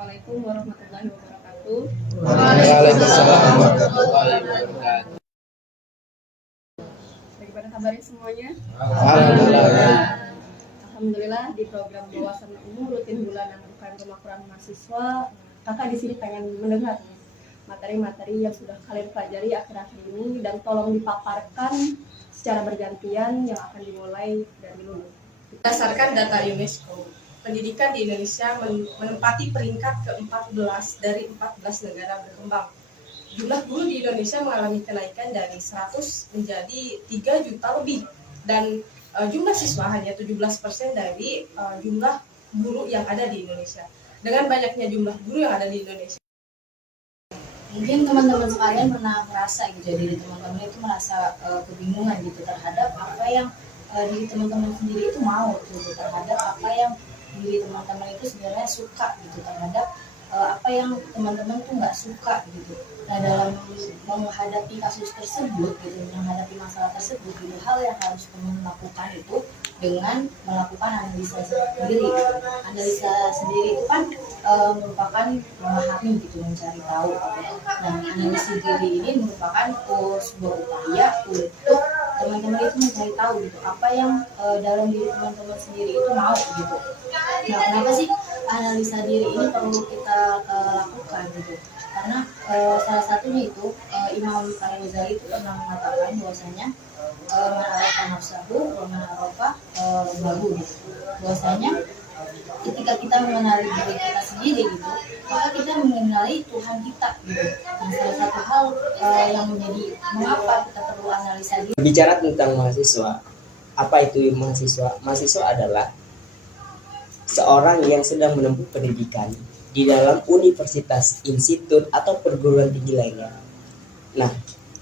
Assalamualaikum warahmatullahi wabarakatuh. Waalaikumsalam warahmatullahi wabarakatuh. Bagaimana kabarnya semuanya? Alhamdulillah. Alhamdulillah, di program Wawasan Umum rutin bulanan bukan rumah Quran mahasiswa, kakak di sini pengen mendengar materi-materi yang sudah kalian pelajari akhir-akhir ini dan tolong dipaparkan secara bergantian yang akan dimulai dari Lulu. Berdasarkan data UNESCO, pendidikan di Indonesia menempati peringkat ke-14 dari 14 negara berkembang. Jumlah guru di Indonesia mengalami kenaikan dari 100 menjadi 3 juta lebih, dan jumlah siswa hanya 17% dari jumlah guru yang ada di Indonesia. Dengan banyaknya jumlah guru yang ada di Indonesia, mungkin teman-teman sekalian pernah merasa gitu, jadi teman-teman itu merasa kebingungan gitu terhadap apa yang diri teman-teman sendiri itu mau gitu, terhadap apa yang diri teman-teman itu sebenarnya suka gitu, terhadap apa yang teman-teman tuh nggak suka gitu. Nah, dalam menghadapi kasus tersebut gitu, menghadapi masalah tersebut, gitu, hal yang harus teman lakukan itu dengan melakukan analisa sendiri. Analisa sendiri itu kan merupakan memahami gitu, mencari tahu. Nah, analisa diri ini merupakan sebuah upaya untuk teman-teman itu mencari tahu gitu apa yang dalam diri teman-teman sendiri itu mau gitu. Nah, kenapa sih analisa diri ini perlu kita lakukan gitu? Karena salah satunya itu Imam Al-Ghazali itu pernah mengatakan bahwasanya man arafa nafsahu wa man arafa bahu gitu. Bahwasanya ketika kita mengenali diri kita sendiri gitu, maka kita mengenali Tuhan kita gitu. Nah, salah satu hal yang menjadi mengapa kita perlu analisa diri. Bicara tentang mahasiswa, apa itu mahasiswa? Mahasiswa adalah seorang yang sedang menempuh pendidikan di dalam universitas, institut, atau perguruan tinggi lainnya. Nah,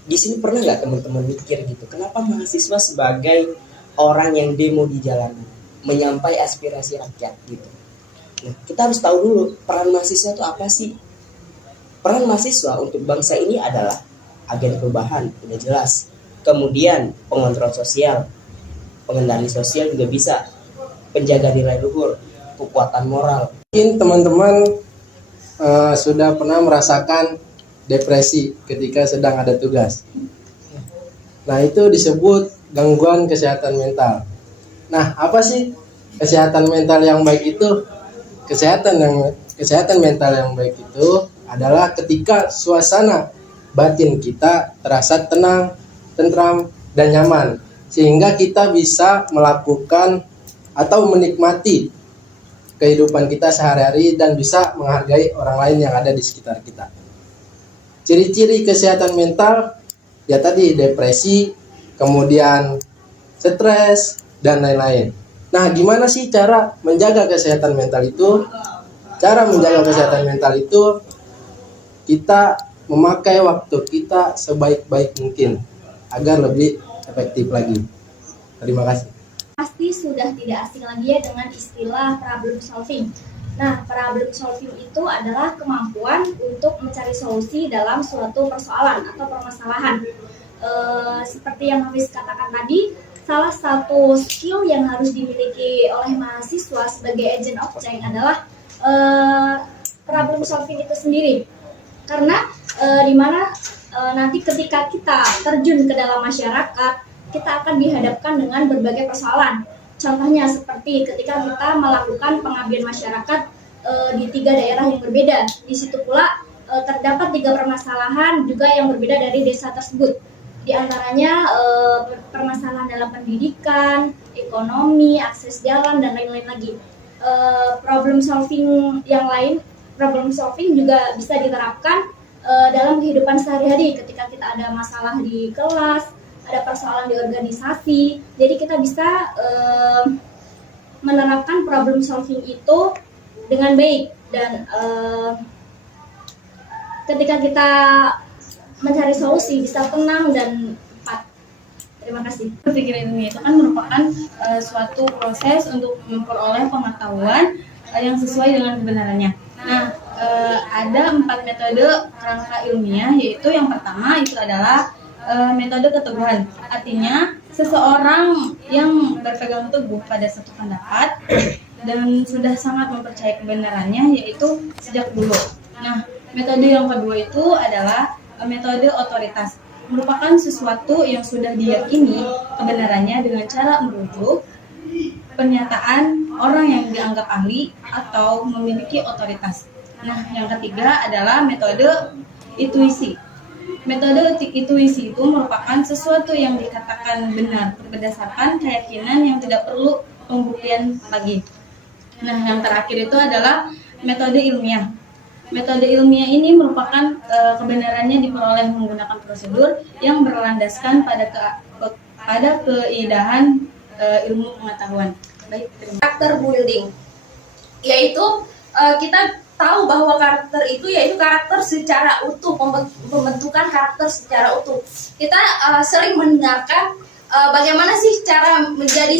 di sini pernah nggak teman-teman mikir gitu, kenapa mahasiswa sebagai orang yang demo di jalanan, menyampai aspirasi rakyat gitu? Nah, kita harus tahu dulu peran mahasiswa itu apa sih? Peran mahasiswa untuk bangsa ini adalah agen perubahan, udah jelas. Kemudian pengontrol sosial, pengendali sosial juga bisa, penjaga nilai luhur, kekuatan moral. Mungkin teman-teman sudah pernah merasakan depresi ketika sedang ada tugas. Nah, itu disebut gangguan kesehatan mental. Nah, apa sih kesehatan mental yang baik itu? Kesehatan mental yang baik itu adalah ketika suasana batin kita terasa tenang, tentram, dan nyaman, sehingga kita bisa melakukan atau menikmati kehidupan kita sehari-hari dan bisa menghargai orang lain yang ada di sekitar kita. Ciri-ciri kesehatan mental ya tadi depresi, kemudian stres, dan lain-lain. Nah, gimana sih cara menjaga kesehatan mental itu? Cara menjaga kesehatan mental itu kita memakai waktu kita sebaik-baik mungkin agar lebih efektif lagi. Terima kasih. Pasti sudah tidak asing lagi ya dengan istilah problem solving. Nah, problem solving itu adalah kemampuan untuk mencari solusi dalam suatu persoalan atau permasalahan. Seperti yang Hafiz katakan tadi, salah satu skill yang harus dimiliki oleh mahasiswa sebagai agent of change adalah problem solving itu sendiri. Karena dimana nanti ketika kita terjun ke dalam masyarakat, kita akan dihadapkan dengan berbagai persoalan. Contohnya seperti ketika kita melakukan pengabdian masyarakat di 3 daerah yang berbeda. Di situ pula terdapat 3 permasalahan juga yang berbeda dari desa tersebut. Di antaranya permasalahan dalam pendidikan, ekonomi, akses jalan, dan lain-lain lagi. Problem solving yang lain, problem solving juga bisa diterapkan dalam kehidupan sehari-hari ketika kita ada masalah di kelas, ada persoalan di organisasi. Jadi kita bisa menerapkan problem solving itu dengan baik, dan ketika kita mencari solusi bisa tenang dan tepat. Terima kasih. Berpikir ilmiah itu kan merupakan suatu proses untuk memperoleh pengetahuan yang sesuai dengan kebenarannya. Nah, ada 4 metode kerangka ilmiah, yaitu yang pertama itu adalah metode keteguhan. Artinya seseorang yang berpegang teguh pada satu pendapat dan sudah sangat mempercayai kebenarannya, yaitu sejak dulu. Nah, metode yang kedua itu adalah metode otoritas, merupakan sesuatu yang sudah diyakini kebenarannya dengan cara merujuk pernyataan orang yang dianggap ahli atau memiliki otoritas. Nah, yang ketiga adalah metode intuisi. Metode intuisi itu merupakan sesuatu yang dikatakan benar berdasarkan keyakinan yang tidak perlu pembuktian lagi. Nah, yang terakhir itu adalah metode ilmiah. Metode ilmiah ini merupakan kebenarannya diperoleh menggunakan prosedur yang berlandaskan pada keindahan ilmu pengetahuan. Baik, terima kasih. Karakter building, yaitu kita tahu bahwa karakter itu yaitu karakter secara utuh, pembentukan karakter secara utuh. Kita sering mendengarkan bagaimana sih cara menjadi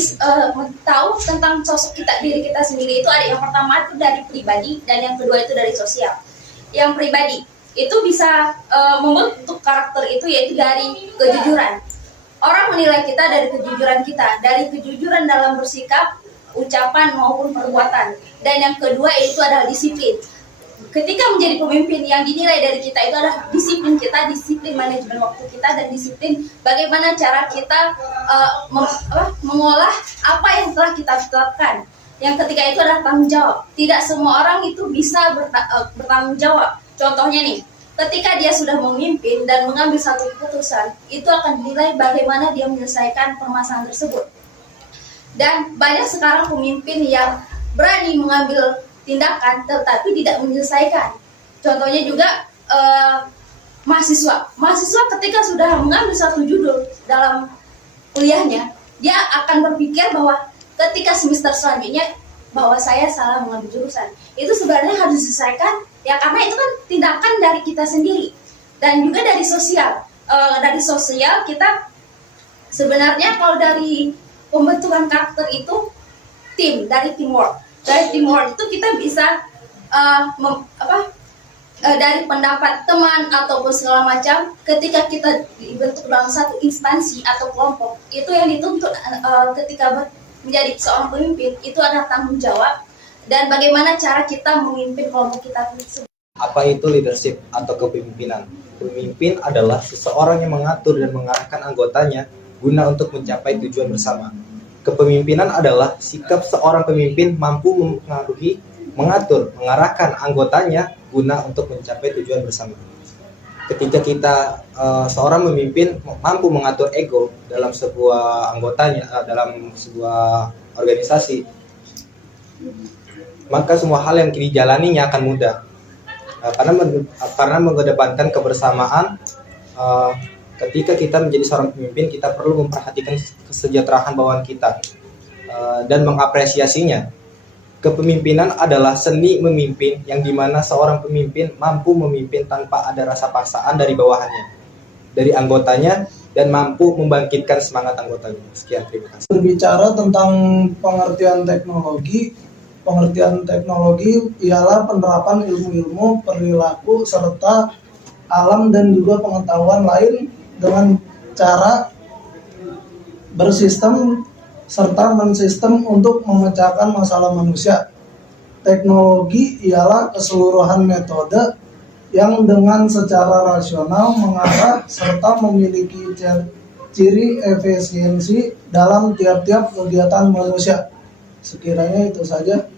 tahu tentang sosok kita, diri kita sendiri. Itu ada yang pertama itu dari pribadi dan yang kedua itu dari sosial. Yang pribadi itu bisa membentuk karakter itu yaitu dari kejujuran. Orang menilai kita dari kejujuran kita, dari kejujuran dalam bersikap, ucapan maupun perbuatan. Dan yang kedua itu adalah disiplin. Ketika menjadi pemimpin, yang dinilai dari kita itu adalah disiplin kita, disiplin manajemen waktu kita, dan disiplin bagaimana cara kita mengolah apa yang telah kita tetapkan. Yang ketiga itu adalah tanggung jawab. Tidak semua orang itu bisa bertanggung jawab. Contohnya nih, ketika dia sudah memimpin dan mengambil satu keputusan, itu akan dinilai bagaimana dia menyelesaikan permasalahan tersebut. Dan banyak sekarang pemimpin yang berani mengambil tindakan tetapi tidak menyelesaikan. Contohnya juga mahasiswa. Mahasiswa ketika sudah mengambil satu judul dalam kuliahnya, dia akan berpikir bahwa ketika semester selanjutnya bahwa saya salah mengambil jurusan. Itu sebenarnya harus diselesaikan ya, karena itu kan tindakan dari kita sendiri. Dan juga dari sosial. Dari sosial kita sebenarnya kalau dari pembentukan karakter itu dari teamwork. Dari teamwork itu kita bisa dari pendapat teman ataupun segala macam. Ketika kita dibentuk dalam satu instansi atau kelompok, itu yang dituntut ketika menjadi seorang pemimpin itu adalah tanggung jawab dan bagaimana cara kita memimpin kelompok kita tersebut. Apa itu leadership atau kepemimpinan? Pemimpin adalah seseorang yang mengatur dan mengarahkan anggotanya guna untuk mencapai tujuan bersama. Kepemimpinan adalah sikap seorang pemimpin mampu mempengaruhi, mengatur, mengarahkan anggotanya guna untuk mencapai tujuan bersama. Ketika kita seorang pemimpin mampu mengatur ego dalam sebuah anggotanya, dalam sebuah organisasi, maka semua hal yang dijalaninya akan mudah. Karena mengedepankan kebersamaan. Ketika kita menjadi seorang pemimpin, kita perlu memperhatikan kesejahteraan bawahan kita dan mengapresiasinya. Kepemimpinan adalah seni memimpin yang dimana seorang pemimpin mampu memimpin tanpa ada rasa paksaan dari bawahannya, dari anggotanya, dan mampu membangkitkan semangat anggotanya. Sekian, terima kasih. Berbicara tentang pengertian teknologi ialah penerapan ilmu-ilmu, perilaku, serta alam dan juga pengetahuan lain dengan cara bersistem serta mensistem untuk memecahkan masalah manusia. Teknologi ialah keseluruhan metode yang dengan secara rasional mengarah serta memiliki ciri efisiensi dalam tiap-tiap kegiatan manusia. Sekiranya itu saja.